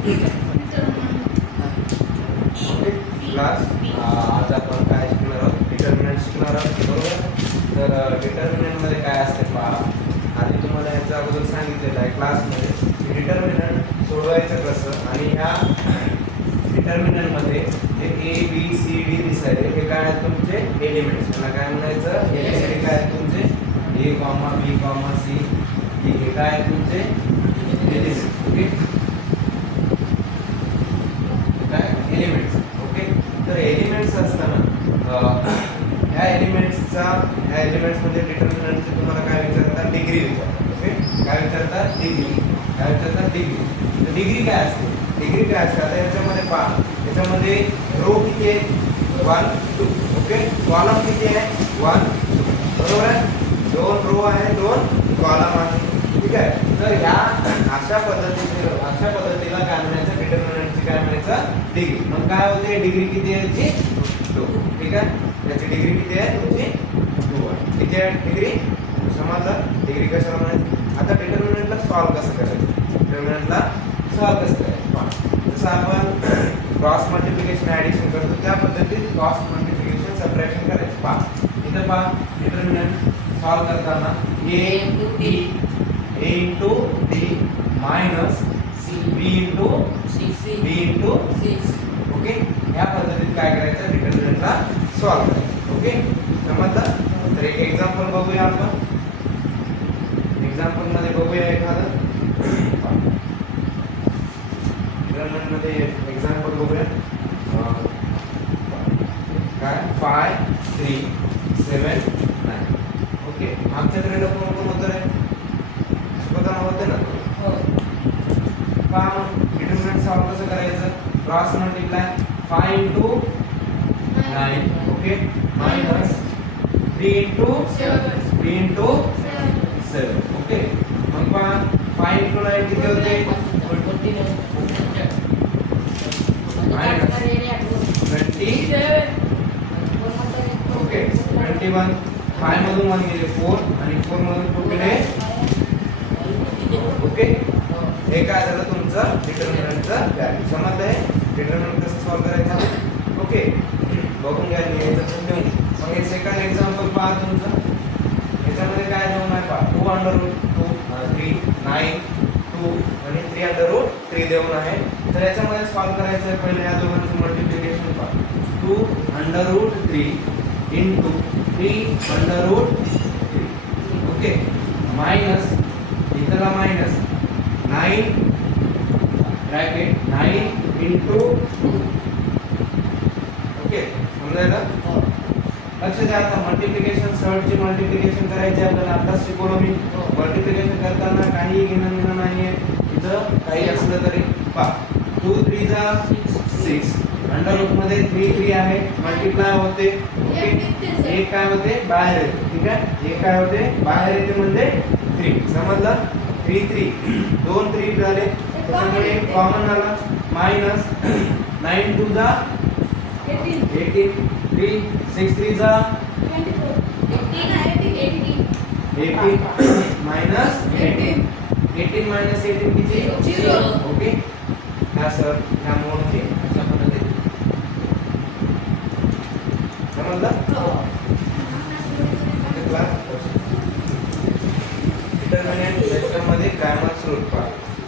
Okay class आज आपण काय शिकणार आहोत? डिटर्मिनंट शिकणार आहोत, बरोबर. तर डिटर्मिनंट मध्ये काय असते पहा. आधी तुम्हाला याच्या अगोदर सांगितलेलं आहे क्लासमध्ये डिटर्मिनंट सोडवायचं कसं, आणि ह्या डिटर्मिनंट मध्ये जे ए बी सी डी दिसायचे हे काय आहेत तुमचे एलिमेंट्स. त्यांना काय म्हणायचं? एलिमेंट काय आहेत तुमचे? ए कॉमा बी कॉमा सी डी हे काय आहेत तुमचे एलिमेंट्स. ओके काय एलिमेंट्स. ओके तर एलिमेंट्स असताना ह्या एलिमेंट्स मध्ये डिटर्मिनंटचे तुम्हाला काय विचारतात? डिग्री विचारतात. ओके काय विचारतात? डिग्री. काय विचारतात? डिग्री. तर डिग्री काय असते? डिग्री काय असते? आता याच्यामध्ये पहा, याच्यामध्ये रो किती आहे? 1 2. ओके कॉलम किती आहे? 1 2. बरोबर आहे. 2 रो आहे, 2 कॉलम आहे. ठीक आहे. तर ह्या अशा पद्धतीला काय म्हणायचं? डिटर्मिनंटची काय म्हणायचं? डिग्री. मग काय होते? डिग्री किती आहे याची? 2. ठीक आहे. याची डिग्री किती आहे तुमची? 2 आहे. किती आहे डिग्री? समजलं डिग्री कशाला म्हणायची. आता डिटर्मिनंटला सॉल्व कसं करायचं? डिटर्मिनंटला सॉल्व कसं करायचं? जसं आपण क्रॉस मल्टिप्लिकेशन ऍडिशन करतो त्या पद्धतीत क्रॉस मल्टिप्लिकेशन सबट्रॅक्शन करायचं. पहा इथं पहा डिटर्मिनंट सॉल्व करताना a into d minus b into d into c. Okay या पद्धतीत काय करायचं? डिटर्मिनंटला सॉल्व करायचं. ओके समजलं. तर एक एक्झाम्पल बघूया आपण. एक्झाम्पल मध्ये बघूया एखादं डिटर्मिनंट मध्ये एक्झाम्पल बघूया. काय 5 3 7 9. ओके आमच्याकडे कोण कोण होतं रे? बघा होते ना. पहा डिटर्मिनंट सॉल्व कसं करायचं? Cross multiply 5 into 9. Okay minus 3 into 7. Okay मग पहा 5 into 9 किती होते? मायनस 20. ओके 21. 5 मधून 1 गेले 4 आणि 4 मधून 2 गेले. ओके हे काय झालं तुमचं डिटर्मिनंटचं व्हॅल्यू. समजलंय डिटर्मिनंट कसं सॉल्व करायचं? ओके बघून घ्या लिहायचं घेऊन. मग हे सेकंड एक्झाम्पल पहा तुमचं. याच्यामध्ये काय देऊन आहे पहा 2 under root 2 3 9 2 आणि 3 under root 3 देऊन आहे. तर याच्यामध्ये सॉल्व करायचं आहे. पहिले या दोघांचं मल्टिप्लिकेशन पहा 2 under root 3 into 3 under root 3. Okay minus इथला मायनस 9 ब्रॅकेट 9 into 2. ओके समजायला लक्ष द्या. आता मल्टिप्लिकेशन सर्टची मल्टिप्लिकेशन करायची आपल्याला. आताच शिकवलं मी. मल्टिप्लिकेशन करताना काही घेणं नाहीये. इथं काही असलं तरी पहा 2 3 जा 6 अंडर रूट मध्ये 3 3 आहे मल्टिप्लाय होते. ओके एक काय होते? बाहेर येते. ठीक आहे एक काय होते? बाहेर येते म्हणजे 3. समजलं 3 3 2 3 झाले त्याच्यामुळे कॉमन आला मायनस 9 2 जा 18 3 6 3 जा 18 मायनस 18 मायनस 18 किती? 0. ओके ह्या सर ह्या मोडचे अशा पद्धतीने समजलं. डिटर्मिनंट लेक्चरमध्ये ग्रामर स्रोत पहा.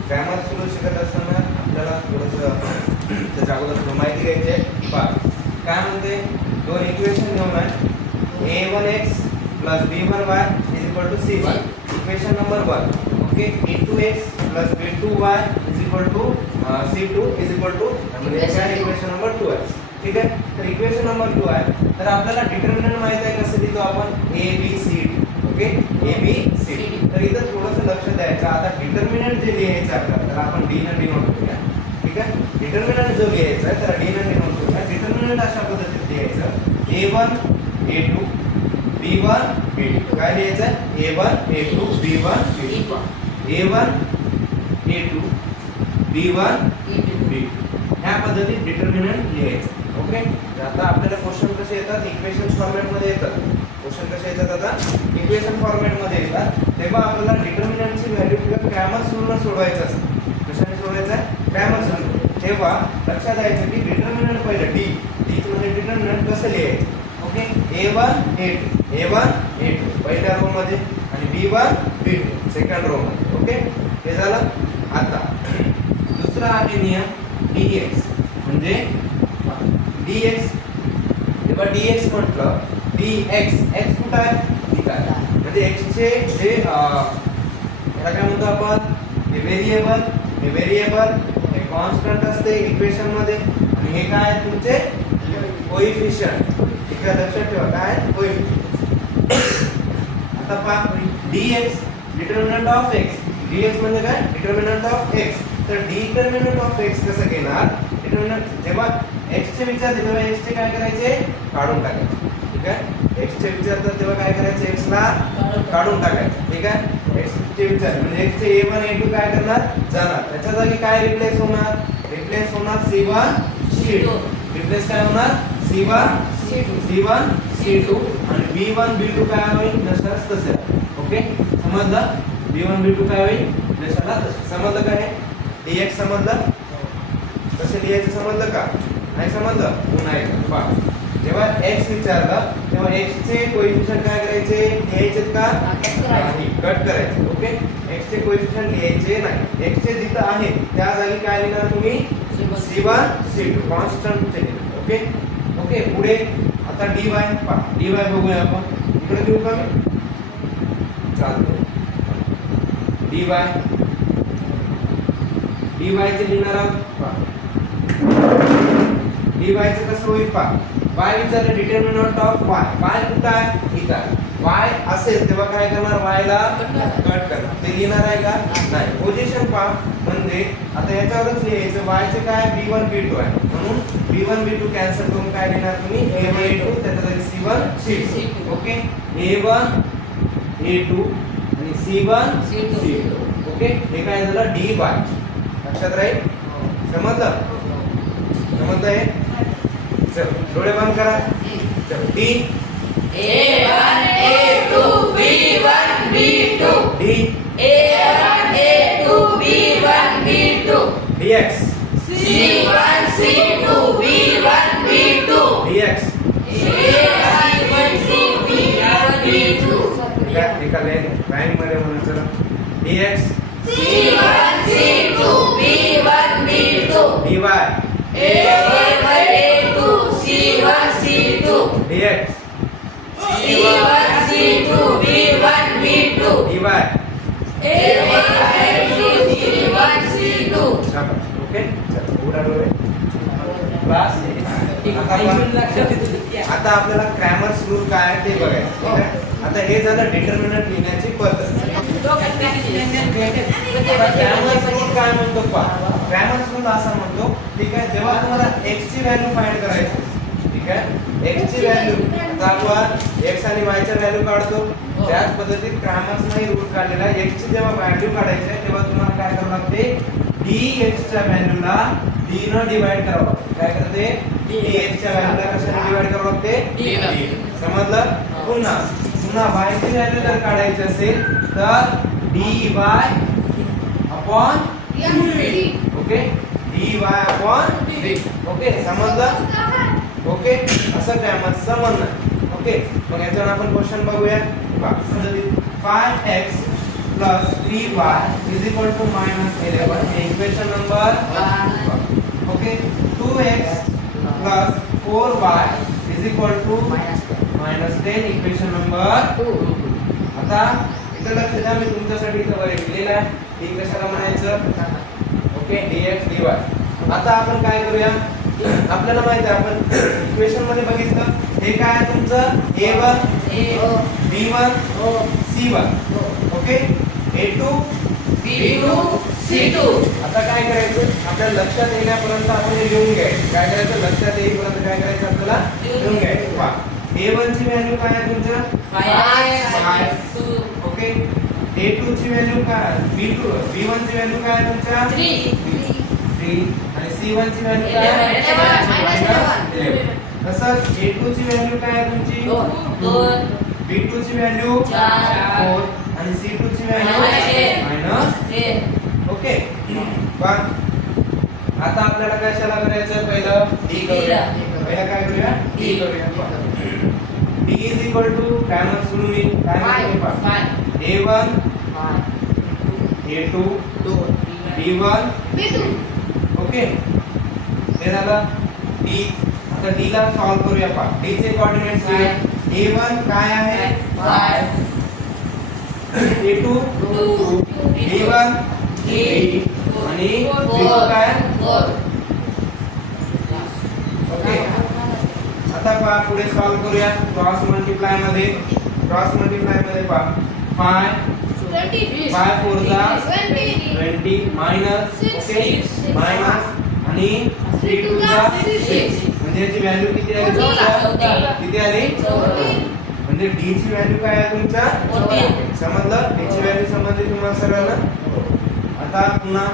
ग्रामर स्रोत शिकत असताना आपल्याला थोडंसं त्याच्या अगोदर माहिती घ्यायची आहे. पहा काय म्हणते? दोन इक्वेशन घेऊन आहे. a1x plus b1y is equal to c1. Equation number 1. Okay a2x plus b2y is equal to c2 is equal to म्हणजे काय इक्वेशन नंबर 2 आहे. ठीक आहे. तर इक्वेशन नंबर 2 आहे. तर आपल्याला डिटर्मिनंट माहिती आहे कसं लिहितो आपण? a b c d. Okay a b c d. तर इथं थोडंसं लक्ष द्यायचं. आता डिटर्मिनंट जे लिहायचं आपल्याला तर आपण d ने डिनोट करूया. ठीक आहे डिटर्मिनंट जो लिहायचा आहे तर d ने डिनोट करूया. डिटर्मिनंट अशा पद्धतीने लिहायचं a1 a2 b1 b2. काय लिहायचं आहे? a1 a2 b1 b2. a1 a2 b1 b2 ह्या पद्धतीत डिटर्मिनंट लिहायचं. ओके आता आपल्याला क्वेश्चन कसे येतात? इक्वेशन फॉर्मॅट मध्ये येतात. क्वेश्चन कसे येतात? आता इक्वेशन फॉर्मॅट मध्ये येतात. तेव्हा आपल्याला डिटर्मिनंटची व्हॅल्यू किंवा ग्रामर सोडवायचं असतं. कशाने सोडवायचं आहे? ग्रामर जायचं की डिटर्मिनंट पहिलं डी मध्ये डिटर्मिनंट कसं लिहायचं. ओके, A1 A2 पहिल्या रो मध्ये आणि B1 B2 सेकंड रो मध्ये. ओके, हे झालं. आता दुसरा आहे नियम dx म्हणजे dx. जेव्हा dx म्हटलं dx x कुठं आहे इथं आहे. म्हणजे x चे जे याला काय म्हणतो आपण, हे व्हेरिएबल हे कॉन्स्टंट असते इक्वेशन मध्ये आणि हे काय आहे तुमचे कोएफिशिएंट. ठीक आहे, लक्षात ठेवा काय कोएफिशिएंट. आता पहा dx determinant of x. dx म्हणजे काय डिटर्मिनंट ऑफ x. तर डिटर्मिनंट ऑफ x कसं घेणार. डिटर्मिनंट जेव्हा x चे विचारते तेव्हा x चे काय करायचे काढून टाकायचे. ठीक आहे, x चे विचारतात तेव्हा काय करायचे x ला काढून टाकायचे. ठीक आहे, x चे विचार म्हणजे x चे a1 a2 काय करणार जाणार. त्याच्या जागी काय रिप्लेस होणार c1 c2. रिप्लेस काय होणार c1 c2 आणि b1 b2 काय होईल जशास तसे. ओके, समजलं. b1 b2 काय होईल जशाला तसे. समजलं काय dx समजलं कसं लिहायचं समजलं का नाही समजलं. पुन्हा एकदा पहा, जेव्हा x विचारला तेव्हा x चे कोएफिशिएंट काय करायचे लिहायचे का नाही, कट करायचे. ओके, x चे कोएफिशिएंट लिहायचे नाही. x चे जिथं आहे त्या जागी काय लिहिणार तुम्ही c1 c2 कॉन्स्टंट चे. ओके ओके, पुढे आता dy पहा. dy बघूया आपण इकडे देऊ का मी चालतो. dy चे लिहिणार आहोत. dy चे कसं होईल पहा. y विचारलं डिटर्मिनंट ऑफ y. y कुठं आहे इथं आहे. y असेल तेव्हा काय करणार y ला कट करणार. ते लिहिणार आहे का नाही. पोझिशन पहा म्हणजे आता याच्यावरच लिहायचं y चे काय b1 b2 आहे म्हणून b1 b2 कॅन्सल करून काय लिहिणार तुम्ही a1 a2 त्याच्या जागी c1 c2. Okay, a1 a2 आणि c1 c2. ओके, हे काय झालं dy. लक्षात राहील. समजलंय. चल डोळे बंद करा. चल d A1 A2 B1 B2 d A1 A2 B1 B2 dx C1 C2 B1 B2 dx A1 C2 B1 B2 एका लाईन मध्ये म्हणून चला dx C1 C2 B1 B2 dy A1 A2 C1 C2 dx C1 C2 B1 B2 dy A1 A2 C1 C2 शाबास. Okay, चल उघडा डोळे. Class आता आपल्याला क्रॅमर्स रूल काय आहे ते बघायचं. ठीक आहे, आता हे झालं डिटर्मिनंट लिहिण्याची पद्धत. क्रॅमर्स रूल काय म्हणतो पहा. क्रॅमर्स रूल असा म्हणतो ठीक आहे, जेव्हा तुम्हाला x ची व्हॅल्यू फाइंड करायची. ठीक आहे, x ची व्हॅल्यू आता आपण x आणि y च्या व्हॅल्यू काढतो त्याच पद्धतीत क्रॅमर्स ने रूल काढलेला आहे. x ची जेव्हा व्हॅल्यू काढायची आहे तेव्हा तुम्हाला काय करावं लागते dx च्या व्हॅल्यूला d न डिवाइड करावं लागते. काय करते dx च्या व्हॅल्यूला कशाने डिवाइड करावं लागते d. समजलं. पुन्हा y ची व्हॅल्यू जर काढायची असेल तर dy upon d. Okay, dy upon d. Okay, समजलं. ओके, असं क्रॅमर्सचं म्हणणं आहे. ओके, मग याच्यावर आपण क्वेश्चन बघूया. 5x plus 3y is equal to -11 हे equation number 1. Okay, 2x plus 4y is equal to -10 equation number 2. आता इकडे लक्ष द्या, मी तुमच्यासाठी इथं वर लिहिलेलं आहे. हे कशाला म्हणायचं. Okay, dx dy. आता आपण काय करूया, आपल्याला माहिती आहे आपण इक्वेशन मध्ये बघितलं हे काय आहे तुमचं a1 b1 c1. Okay, a2 B2 C2 आता काय करायचं आपल्याला लक्षात येण्यापर्यंत आपण हे लिहून घ्यायचं. काय करायचं लक्षात येईपर्यंत काय करायचं आपल्याला लिहून घ्यायचं. पहा a1 ची व्हॅल्यू काय आहे तुमचं 5. ओके, a2 ची व्हॅल्यू काय b1 ची व्हॅल्यू काय आहे तुमच्या 3 आणि c1 ची व्हॅल्यू काय आहे 11. तसंच a2 ची व्हॅल्यू काय आहे तुमची 2, b2 ची व्हॅल्यू 4 आणि c2 ची व्हॅल्यू -10. ओके, बघ आता आपल्याला कशाला करायचं पहिलं डी करूया. D. पहिला काय करूया डी करूया. डी इज इक्वल टू काय मग सुरू मी काय म्हणतो पहा a1 a2 b1 ओके हे झालं डी. आता डी ला सॉल्व करूया पहा. डी चे कोऑर्डिनेट्स a1 काय आहे 5 a2 2 b1 3 आणि b2 काय ओके. आता पहा पुढे सॉल्व करूया क्रॉस मल्टिप्लाय मध्ये पहा 5 5 4 जा 20 मायनस ओके मायनस आणि 3 2 जा 6 म्हणजे याची व्हॅल्यू किती आली तुमच्या किती आली म्हणजे डी ची व्हॅल्यू काय आहे तुमच्या समजलं. डी ची व्हॅल्यू समजली तुम्हाला सर्वांना. आता पुन्हा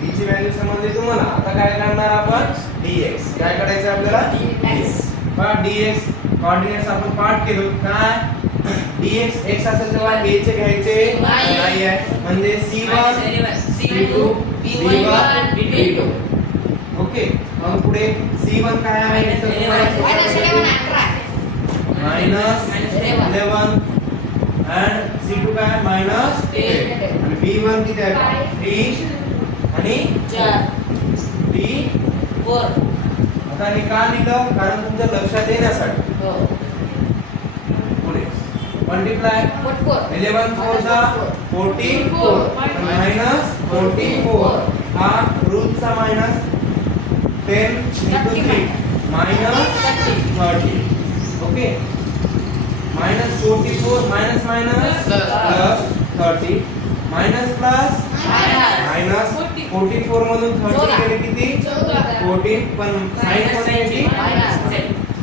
डी ची व्हॅल्यू समजली तुम्हाला. आता काय करणार आपण dx काय करायचं आपल्याला dx पहा dx कोऑर्डिनेट्स आपण पाठ केलो काय dx x असेल तेव्हा a चे घ्यायचे नाही आहे म्हणजे c1 c2 b1 b2 okay. मग पुढे c1 काय आहे मायनस 11 and c2 काय मायनस 8 आणि b1 किती आहे 3 आणि b4. आता हे का लिहिलं कारण तुमच्या लक्षात येण्यासाठी. पुढे मल्टिप्लाय 11 4 जा 44 मायनस 44 हा रूटचा मायनस 10 into 3 मायनस 30 okay. Minus 44 minus minus plus 30 minus plus minus 44 मधून 30 गेले किती 14 पण साइन पण किती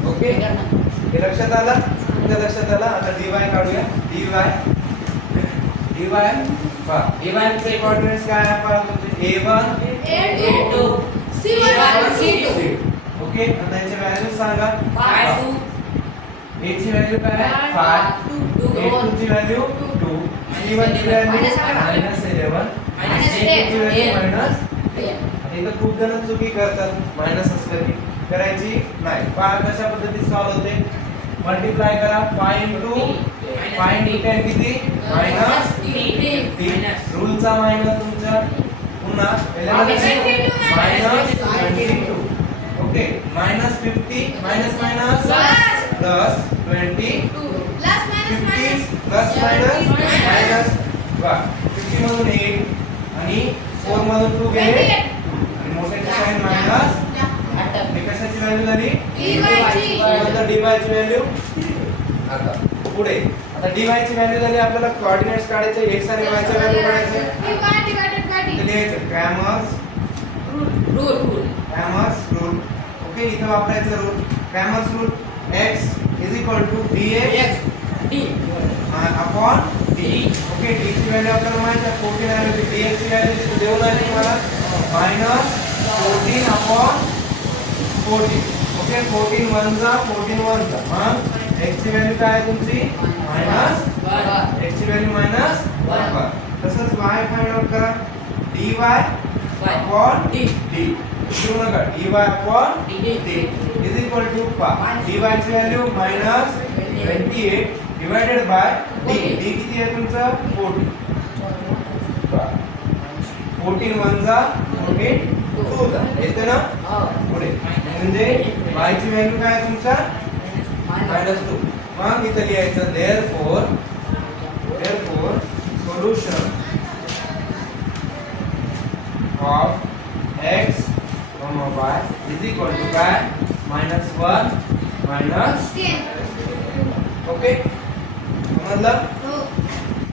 ओके. हे लक्षात आलं तुमच्या लक्षात आलं. आता dy काढूया dy पहा a1 चे कोऑर्डिनेट्स काय आहे पहा तुमचे a1 a2 c1 c2 okay. आता याची व्हॅल्यू सांगा 5 a ची व्हॅल्यू काय आहे 5 a2 ची व्हॅल्यू 2 c1 ची व्हॅल्यू -11 आणि c2 ची व्हॅल्यू मायनस. इथं खूप जण चुकी करतात मायनस असलं की करायची नाही. पहा कशा पद्धतीने सॉल्व होते. मल्टिप्लाय करा 5 into 10 किती मायनस 3 रूलचा मायनस तुमचा पुन्हा minus 22 okay minus 50 minus minus plus 20 50 plus minus minus 50 मधून 8 आणि 4 मधून 2 गेले आणि मोठ्याची साइन मायनस. हे कशाची व्हॅल्यू झाली नंतर dy ची व्हॅल्यू. आता पुढे आता dy ची व्हॅल्यू झाली आपल्याला कोऑर्डिनेट्स काढायचे x आणि y ची व्हॅल्यू काढायचे. लिहायचं क्रॅमर्स रूल ओके. इथे वापरायचं rule Cramer's rule x bx upon d okay. d ची व्हॅल्यू आपल्याला माहिती आहे 14 आहे dx ची व्हॅल्यू तिथे देऊन आहे तुम्हाला मायनस 14 अपॉन 14 ओके. 14 1 जा 14 1 जा मग x ची व्हॅल्यू काय आहे तुमची मायनस x ची व्हॅल्यू मायनस 1. तसंच y फाइंड आउट करा dy अपॉन d विसरू नका dy upon d is equal to dy ची value minus 28 divided by d. d किती आहे तुमचा 14 1 जा 14 2 जा येते ना पुढे म्हणजे y ची व्हॅल्यू काय आहे तुमचा -2. मग इथे लिहायचं therefore solution of x y is equal to काय -1 -10 ओके समजलं.